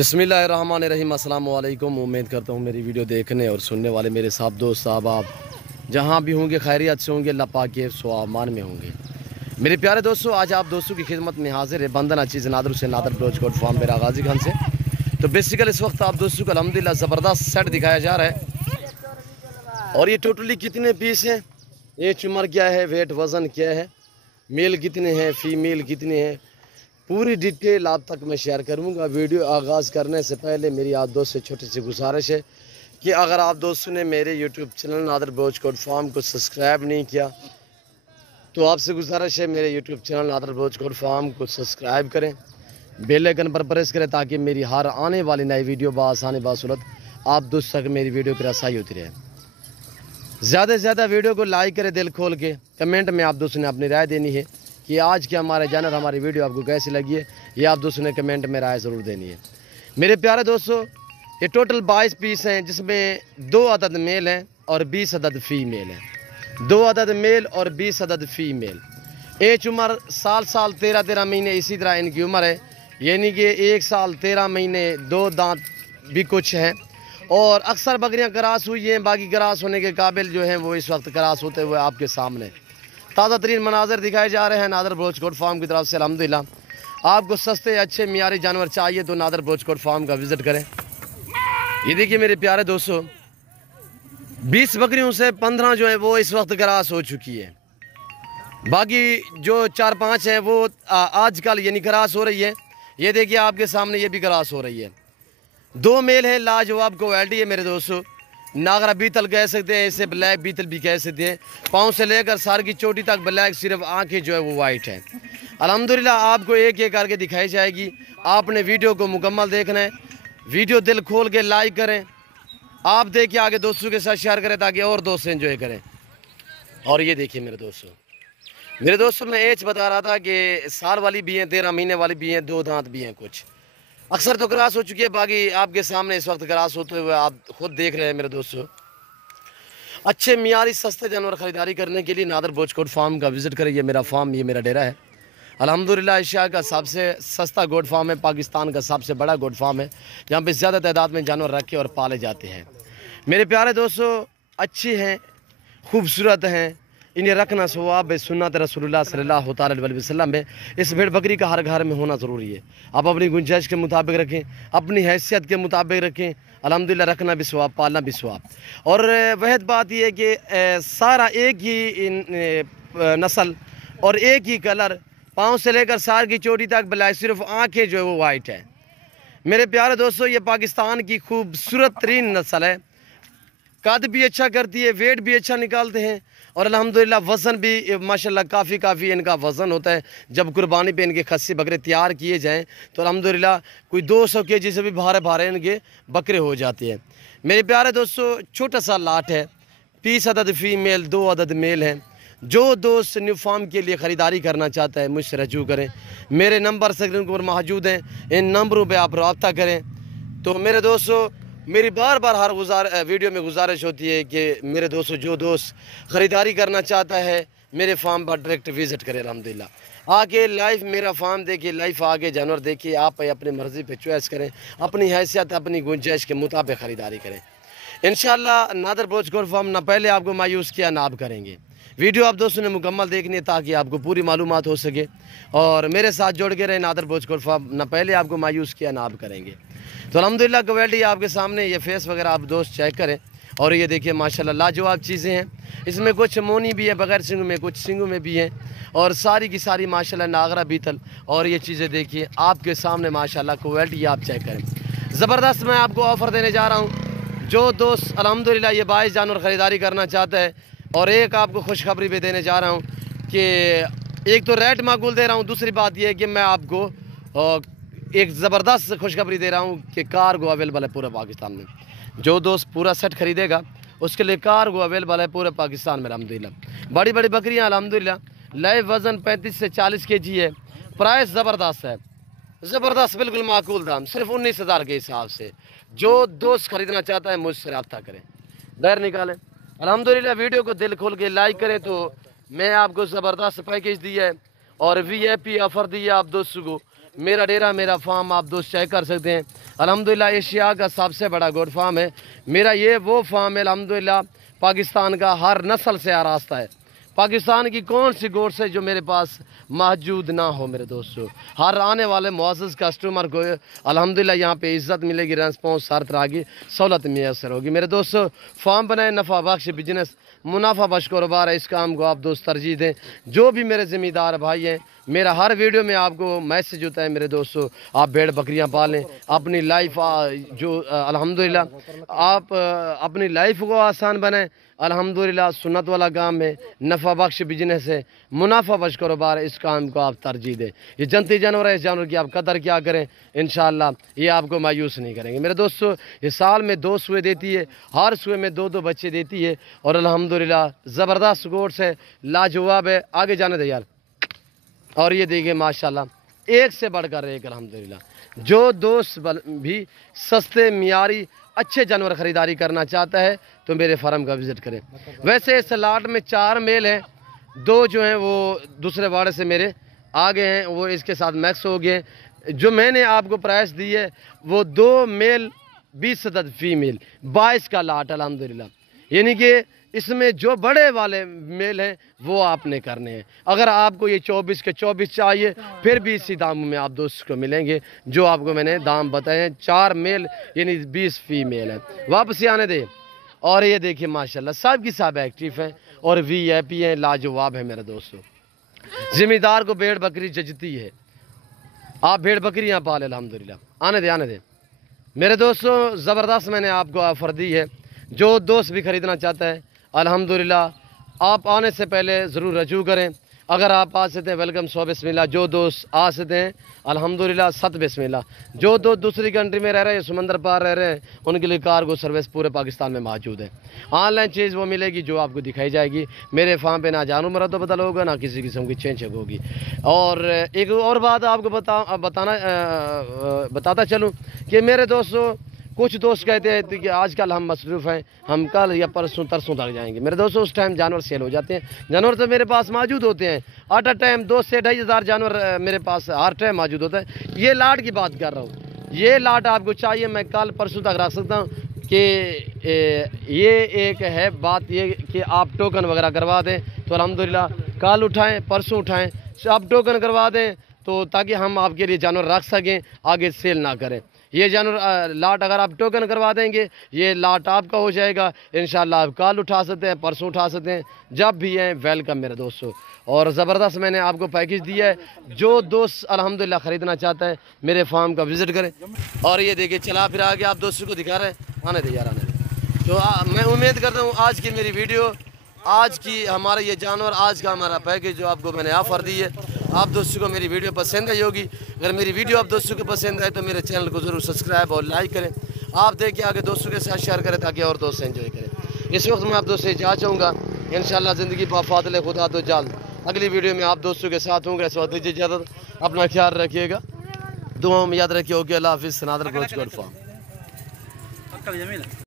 बिस्मिल्लाहिर्रहमानिर्रहीम। अस्सलाम वालेकुम। उम्मीद करता हूँ मेरी वीडियो देखने और सुनने वाले मेरे साहब दोस्त साहब आप जहाँ भी होंगे खैरियत से होंगे, अल्लाह पाक के स्वामान में होंगे। मेरे प्यारे दोस्तों, आज आप दोस्तों की खिदमत में हाजिर है बंदन अचीज़ नादर से नादर ब्रोचकोट फार्म मेरा गाजी खान से। तो बेसिकल इस वक्त आप दोस्तों को अल्हम्दुलिल्लाह ज़बरदस्त सेट दिखाया जा रहा है। और ये टोटली कितने पीस हैं, एज उम्र क्या है, वेट वज़न क्या है, मेल कितने हैं, फीमेल कितने हैं, पूरी डिटेल आप तक मैं शेयर करूंगा। वीडियो आगाज़ करने से पहले मेरी आप दोस्त से छोटी सी गुजारिश है कि अगर आप दोस्तों ने मेरे यूट्यूब चैनल नादर ब्रोचकोट फार्म को सब्सक्राइब नहीं किया तो आपसे गुजारिश है मेरे यूट्यूब चैनल नादर ब्रोचकोट फार्म को सब्सक्राइब करें, बेल आइकन पर प्रेस करें ताकि मेरी हर आने वाली नई वीडियो बासानी बासूरत आप दोस्त तक मेरी वीडियो की रसाई होती रहे। ज़्यादा से ज़्यादा वीडियो को लाइक करें दिल खोल के। कमेंट में आप दोस्तों ने अपनी राय देनी है कि आज के हमारे जानवर हमारी वीडियो आपको कैसी लगी है, ये आप दोस्तों ने कमेंट में राय ज़रूर देनी है। मेरे प्यारे दोस्तों, ये टोटल 22 पीस हैं जिसमें 2 अदद मेल हैं और 20 अदद फीमेल हैं। 2 अदद मेल और 20 अदद फीमेल। एज उम्र साल 13 महीने इसी तरह इनकी उम्र है, यानी कि 1 साल 13 महीने, 2 दांत भी कुछ हैं। और अक्सर बकरियां क्रास हुई हैं, बाकी क्रास होने के काबिल जो हैं वो इस वक्त क्रास होते हुए आपके सामने ताज़ा तरीन मनाजर दिखाए जा रहे हैं नादर ब्रोचकोट फार्म की तरफ से। अल्हम्दुलिल्लाह आपको सस्ते अच्छे मियारी जानवर चाहिए तो नादर ब्रोचकोट फार्म का विज़िट करें। ये देखिए मेरे प्यारे दोस्तों, 20 बकरियों से 15 जो है वो इस वक्त क्रास हो चुकी है, बाकी जो 4-5 हैं वो आजकल यानी क्रास हो रही है। ये देखिए आपके सामने ये भी क्रास हो रही है। 2 मेल है, लाजवाब क्वालिटी है मेरे दोस्तों। नागरा बीतल कह सकते हैं, इसे ब्लैक बीतल भी कह सकते हैं। पाँव से लेकर सर की चोटी तक ब्लैक, सिर्फ आंखें जो है वो वाइट हैं। अल्हम्दुलिल्लाह आपको एक एक करके दिखाई जाएगी। आपने वीडियो को मुकम्मल देखना है, वीडियो दिल खोल के लाइक करें, आप देखिए आगे दोस्तों के साथ शेयर करें ताकि और दोस्त एंजॉय करें। और ये देखिए मेरे दोस्तों मैं एज बता रहा था कि साल वाली भी हैं, 13 महीने वाली भी हैं, 2 दांत भी हैं कुछ। अक्सर तो क्रास हो चुकी है, बाकी आपके सामने इस वक्त क्रास होते हुए आप खुद देख रहे हैं मेरे दोस्तों। अच्छे मियारी सस्ते जानवर ख़रीदारी करने के लिए नादर ब्रोचकोट फार्म का विज़िट करें। ये मेरा फार्म, ये मेरा डेरा है। अल्हम्दुलिल्लाह एशिया का सबसे सस्ता गोट फार्म है, पाकिस्तान का सबसे बड़ा गोट फार्म है जहाँ पे ज़्यादा तादाद में जानवर रखे और पाले जाते हैं। मेरे प्यारे दोस्तों, अच्छे हैं, खूबसूरत हैं, इन्हें रखना सवाब है। सुन्नत रसूलुल्लाह सल्लल्लाहु अलैहि वसल्लम है। इस भेड़ बकरी का हर घर में होना ज़रूरी है। आप अपनी गुंजाइश के मुताबिक रखें, अपनी हैसियत के मुताबिक रखें। अल्हम्दुलिल्लाह रखना भी सवाब, पालना भी सवाब। और वहद बात यह है कि सारा एक ही नस्ल और एक ही कलर, पाँव से लेकर सार की चोटी तक ब्लैक, सिर्फ आँखें जो है वो वाइट है। मेरे प्यारे दोस्तों, ये पाकिस्तान की खूबसूरत तरीन नस्ल है। कद भी अच्छा करती है, वेट भी अच्छा निकालते हैं और अल्हम्दुलिल्लाह वज़न भी माशाल्लाह काफ़ी इनका वज़न होता है। जब कुर्बानी पे इनके खस्सी बकरे तैयार किए जाएं तो अल्हम्दुलिल्लाह कोई 200 केजी से भी भारे इनके बकरे हो जाते हैं। मेरे प्यारे दोस्तों, छोटा सा लाट है, 20 अदद फीमेल, 2 अदद मेल हैं। जो दोस्त न्यू फार्म के लिए ख़रीदारी करना चाहता है मुझसे रजू करें। मेरे नंबर स्क्रीन पर मौजूद हैं, इन नंबरों पर आप रब्ता करें। तो मेरे दोस्तों, मेरी बार हर वीडियो में गुजारिश होती है कि मेरे दोस्तों, जो दोस्त ख़रीदारी करना चाहता है मेरे फार्म पर डायरेक्ट विज़िट करें। अल्हम्दुलिल्लाह आके लाइव मेरा फार्म देखिए, लाइव आगे जानवर देखिए, आप अपनी मर्ज़ी पे चॉइस करें, अपनी हैसियत अपनी गुंजाइश के मुताबिक ख़रीदारी करें। इंशाअल्लाह नादर ब्रोचकोट फार्म ना पहले आपको मायूस किया ना आप करेंगे। वीडियो आप दोस्तों ने मुकम्मल देखनी है ताकि आपको पूरी मालूमात हो सके और मेरे साथ जोड़ के रहे। नादर ब्रोचकोट फार्म ना पहले आपको मायूस किया ना आप करेंगे। तो अल्हम्दुलिल्लाह क्वालिटी आपके सामने, ये फेस वगैरह आप दोस्त चेक करें। और ये देखिए माशाल्लाह लाजवाब चीज़ें हैं। इसमें कुछ मोनी भी है बगैर सिंगों में, कुछ सिंगों में भी हैं और सारी की सारी माशाल्लाह नागरा बीतल। और ये चीज़ें देखिए आपके सामने माशाल्लाह क्वालिटी आप चेक करें। ज़बरदस्त मैं आपको ऑफ़र देने जा रहा हूँ। जो दोस्त अल्हम्दुलिल्लाह ये 22 जानवर ख़रीदारी करना चाहता है, और एक आपको खुशखबरी भी देने जा रहा हूँ कि एक तो रेट माकूल दे रहा हूँ, दूसरी बात यह है कि मैं आपको एक ज़बरदस्त खुशखबरी दे रहा हूँ कि कार्गो अवेलेबल है पूरे पाकिस्तान में। जो दोस्त पूरा सेट खरीदेगा उसके लिए कार्गो अवेलेबल है पूरे पाकिस्तान में। अल्हम्दुलिल्लाह बड़ी बकरियाँ अल्हम्दुलिल्लाह, लाइव वज़न 35 से 40 केजी है। प्राइस ज़बरदस्त है, ज़बरदस्त, बिल्कुल माकूल दाम, सिर्फ 19,000 के हिसाब से। जो दोस्त ख़रीदना चाहता है मुझसे रब्ता करें, डर निकालें। अल्हम्दुलिल्लाह वीडियो को दिल खोल के लाइक करें तो मैं आपको ज़बरदस्त पैकेज दिया है और VIP ऑफ़र दिया आप दोस्तों को मेरा डेरा मेरा फार्म आप दोस्त चेक कर सकते हैं। अल्हम्दुलिल्लाह एशिया का सबसे बड़ा गोट फार्म है मेरा। ये वो फार्म है अल्हम्दुलिल्लाह पाकिस्तान का हर नस्ल से आरास्ता है। पाकिस्तान की कौन सी गोट से जो मेरे पास मौजूद ना हो मेरे दोस्तों। हर आने वाले मुअज़्ज़ज़ कस्टमर को अल्हम्दुलिल्लाह यहाँ पे इज़्ज़त मिलेगी, रेस्पॉन्स हर तरह की सहूलत मैसर होगी मेरे दोस्तों। फार्म बनाए नफ़ा बख्श बिजनेस, मुनाफा बख्श कारोबार है, इस काम को आप दोस्त तरजीह दें। जो भी मेरे ज़िम्मेदार भाई हैं, मेरा हर वीडियो में आपको मैसेज होता है मेरे दोस्तों, आप भेड़ बकरियां पालें, अपनी लाइफ जो अल्हम्दुलिल्लाह आप अपनी लाइफ को आसान बनाएं। अल्हम्दुलिल्लाह सुन्नत वाला काम है, नफ़ा बख्श बिजनेस है, मुनाफा बख्श कारोबार है, इस काम को आप तरजीह दें। ये जनती जानवर है, इस जानवर की आप कदर क्या करें, इंशाअल्लाह ये आपको मायूस नहीं करेंगे मेरे दोस्तों। ये साल में 2 सुए देती है, हर सुए में 2-2 बच्चे देती है और अल्हम्दुलिल्लाह ज़बरदस्त गोट्स है, लाजवाब है। आगे जाने दे यार। और ये देखिए माशाल्लाह एक से बढ़कर एक अल्हम्दुलिल्लाह। जो दोस्त भी सस्ते मियारी अच्छे जानवर ख़रीदारी करना चाहता है तो मेरे फार्म का विज़िट करें। वैसे इस लाट में 4 मेल हैं, 2 जो हैं वो दूसरे वाड़े से मेरे आ गए हैं, वो इसके साथ मैक्स हो गए। जो मैंने आपको प्राइस दी है वो 2 मेल 20 अदद फीमेल 22 का लाट अल्हम्दुलिल्लाह। यानी कि इसमें जो बड़े वाले मेल हैं वो आपने करने हैं। अगर आपको ये 24 के 24 चाहिए फिर भी इसी दामों में आप दोस्त को मिलेंगे जो आपको मैंने दाम बताए हैं। 4 मेल यानी 20 फीमेल है। वापसी आने दे। और ये देखिए माशाल्लाह सब की सब एक्टिव हैं और VIP हैं, लाजवाब है मेरे दोस्तों। ज़िम्मेदार को भेड़ बकरी जचती है, आप भेड़ बकरियाँ पाले अल्हम्दुलिल्लाह। आने दे मेरे दोस्तों। ज़बरदस्त मैंने आपको ऑफ़र दी है। जो दोस्त भी ख़रीदना चाहता है अल्हम्दुलिल्लाह आप आने से पहले ज़रूर रजू करें। अगर आप आ सकते हैं वेलकम 100 बिस्मिल्लाह। जो दोस्त आ सकते हैं अल्हम्दुलिल्लाह 7 बिस्मिल्लाह। जो दोस्त दूसरी कंट्री में रह रहे हैं, समंदर पार रह रहे हैं, उनके लिए कार्गो सर्विस पूरे पाकिस्तान में मौजूद है। ऑनलाइन चीज़ वो मिलेगी जो आपको दिखाई जाएगी। मेरे फार्म पे ना जानू मरा तो बदल होगा, ना किसी किस्म की चेंज होगी। और एक और बात आपको बताता चलूँ कि मेरे दोस्तों कुछ दोस्त कहते हैं कि आजकल हम मसरूफ़ हैं, हम कल या परसों तरसों तक जाएंगे। मेरे दोस्तों उस टाइम जानवर सेल हो जाते हैं। जानवर तो मेरे पास मौजूद होते हैं एट अ टाइम 2 से 2.5 हज़ार जानवर मेरे पास हर टाइम मौजूद होता है। ये लाट की बात कर रहा हूँ, ये लाट आपको चाहिए मैं कल परसों तक रख सकता हूँ कि ये एक है बात ये कि आप टोकन वगैरह करवा दें तो अल्हम्दुलिल्लाह कल उठाएँ परसों उठाएँ, आप टोकन करवा दें तो ताकि हम आपके लिए जानवर रख सकें, आगे सेल ना करें। ये जानवर लाट अगर आप टोकन करवा देंगे ये लाट आपका हो जाएगा इंशाल्लाह। आप कल उठा सकते हैं, परसों उठा सकते हैं, जब भी हैं वेलकम मेरे दोस्तों। और ज़बरदस्त मैंने आपको पैकेज दिया है। जो दोस्त अल्हम्दुलिल्लाह ख़रीदना चाहता है मेरे फार्म का विज़िट करें। और ये देखिए चला फिर आगे आप दोस्तों को दिखा रहे हैं। आने दे यार आने दे। तो मैं उम्मीद करता हूँ आज की मेरी वीडियो, आज की हमारा ये जानवर, आज का हमारा पैकेज जो आपको मैंने ऑफ़र दी है, आप दोस्तों को मेरी वीडियो पसंद आई होगी। अगर मेरी वीडियो आप दोस्तों को पसंद आए तो मेरे चैनल को ज़रूर सब्सक्राइब और लाइक करें। आप देखिए आगे दोस्तों के साथ शेयर करें ताकि और दोस्त एंजॉय करें। इस वक्त मैं आप दोस्तों से जा चाहूँगा इंशाअल्लाह ज़िंदगी फातिल खुदा तो जल्द अगली वीडियो में आप दोस्तों के साथ होंगे। इस वक्त दीजिए इजाज़त, अपना ख्याल रखिएगा, दुआओं में याद रखिए। ओके अल्लाह हाफ़िज़। सनातन